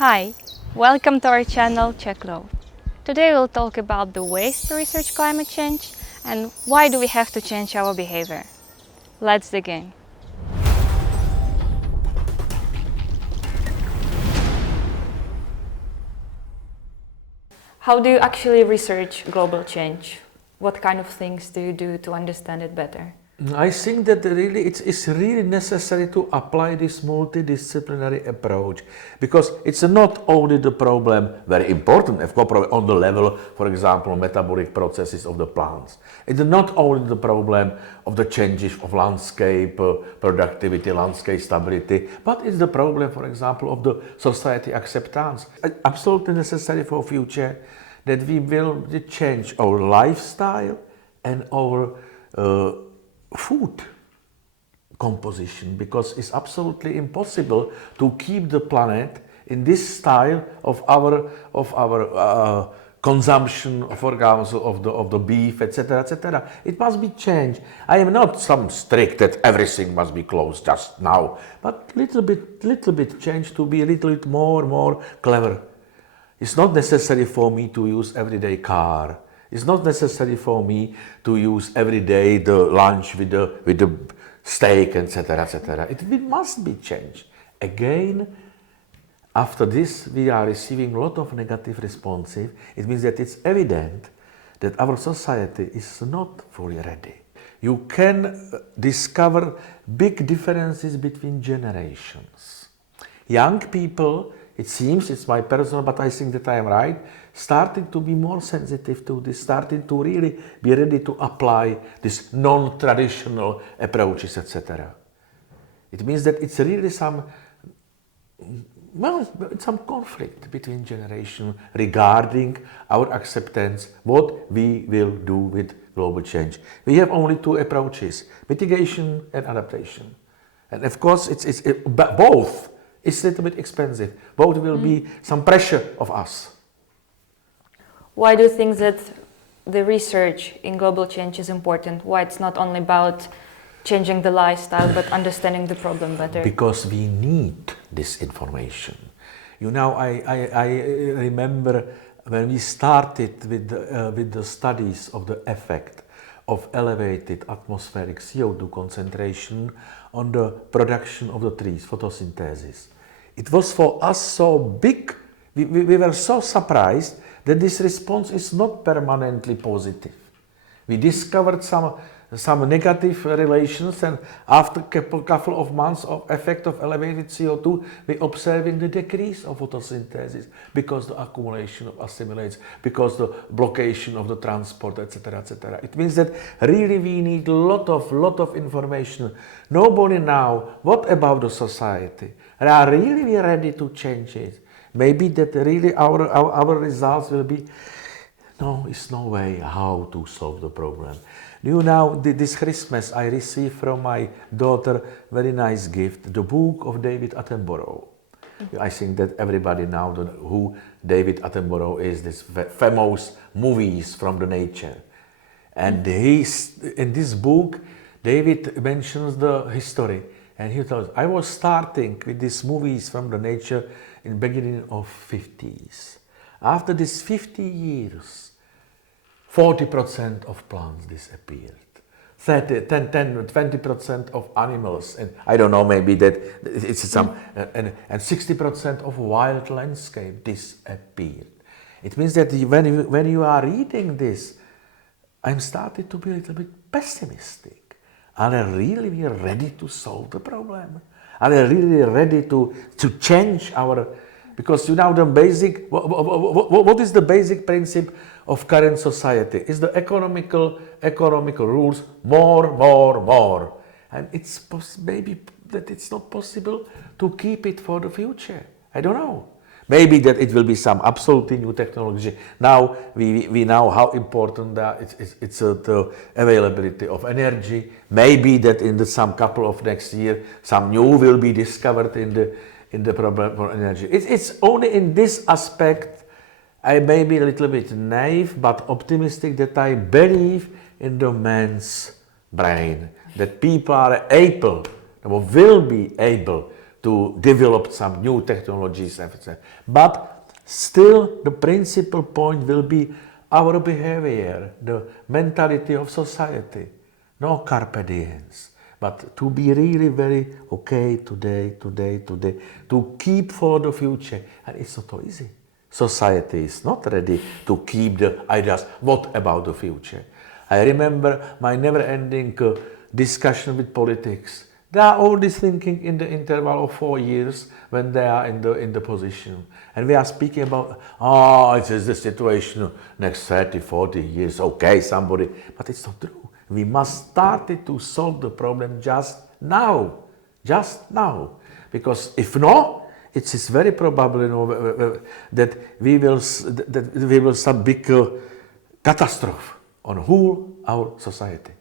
Hi, welcome to our channel Check Low. Today we'll talk about the ways to research climate change and why do we have to change our behavior. Let's begin. How do you actually research global change? What kind of things do you do to understand it better? I think that it's really necessary to apply this multidisciplinary approach, because it's not only the problem, very important, of course, on the level, for example, metabolic processes of the plants. It's not only the problem of the changes of landscape, productivity, landscape stability, but it's the problem, for example, of the society acceptance. Absolutely necessary for future that we will change our lifestyle and our food composition, because it's absolutely impossible to keep the planet in this style of our consumption, for example, of the beef, etc., etc. It must be changed. I am not some strict that everything must be closed just now, but little bit change to be a little bit more clever. It's not necessary for me to use everyday car. It's not necessary for me to use every day the lunch with the steak, etc., etc. It must be changed. Again, after this, we are receiving a lot of negative responses. It means that it's evident that our society is not fully ready. You can discover big differences between generations. Young people, it seems, it's my personal, but I think that I am right, starting to be more sensitive to this, starting to really be ready to apply these non-traditional approaches, etc. It means that it's really some conflict between generations regarding our acceptance, what we will do with global change. We have only two approaches, mitigation and adaptation. And of course, it's both. It's a little bit expensive. Both will be some pressure of us. Why do you think that the research in global change is important? Why it's not only about changing the lifestyle, but understanding the problem better? Because we need this information. You know, I remember when we started with the studies of the effect of elevated atmospheric CO2 concentration on the production of the trees, photosynthesis. It was for us so big, we were so surprised that this response is not permanently positive. We discovered some negative relations, and after a couple of months of effect of elevated CO2, we observing the decrease of photosynthesis because the accumulation of assimilates, because the blockation of the transport, etc., etc. It means that really we need a lot of information. Nobody now, what about the society? Are really ready to change it? Maybe that really our results will be, no, it's no way how to solve the problem. You know, this Christmas I received from my daughter very nice gift, the book of David Attenborough. I think that everybody now knows who David Attenborough is, this famous movies from the nature. And in this book, David mentions the history. And he tells, I was starting with these movies from the nature in the beginning of 50s. After these 50 years, 40% of plants disappeared. 20% of animals, and I don't know, maybe that it's some, and 60% of wild landscape disappeared. It means that when you are reading this, I'm starting to be a little bit pessimistic. Are they really ready to solve the problem? Are they really ready to change our... Because you know the basic... What is the basic principle of current society? It's the economical rules, more. And it's maybe that it's not possible to keep it for the future. I don't know. Maybe that it will be some absolutely new technology. Now we know how important that it's the availability of energy. Maybe that in some couple of next year, some new will be discovered in the problem for energy. It's only in this aspect I may be a little bit naive but optimistic that I believe in the man's brain, that people are able or will be able to develop some new technologies, etc. But still, the principal point will be our behavior, the mentality of society. No carpe diems, but to be really very okay today, to keep for the future. And it's not so easy. Society is not ready to keep the ideas, what about the future? I remember my never-ending discussion with politics. They are always thinking in the interval of 4 years when they are in the position. And we are speaking about, it is the situation next 30, 40 years, okay, somebody, but it's not true. We must start to solve the problem just now, because if not, it is very probable, that we will some big catastrophe on whole our society.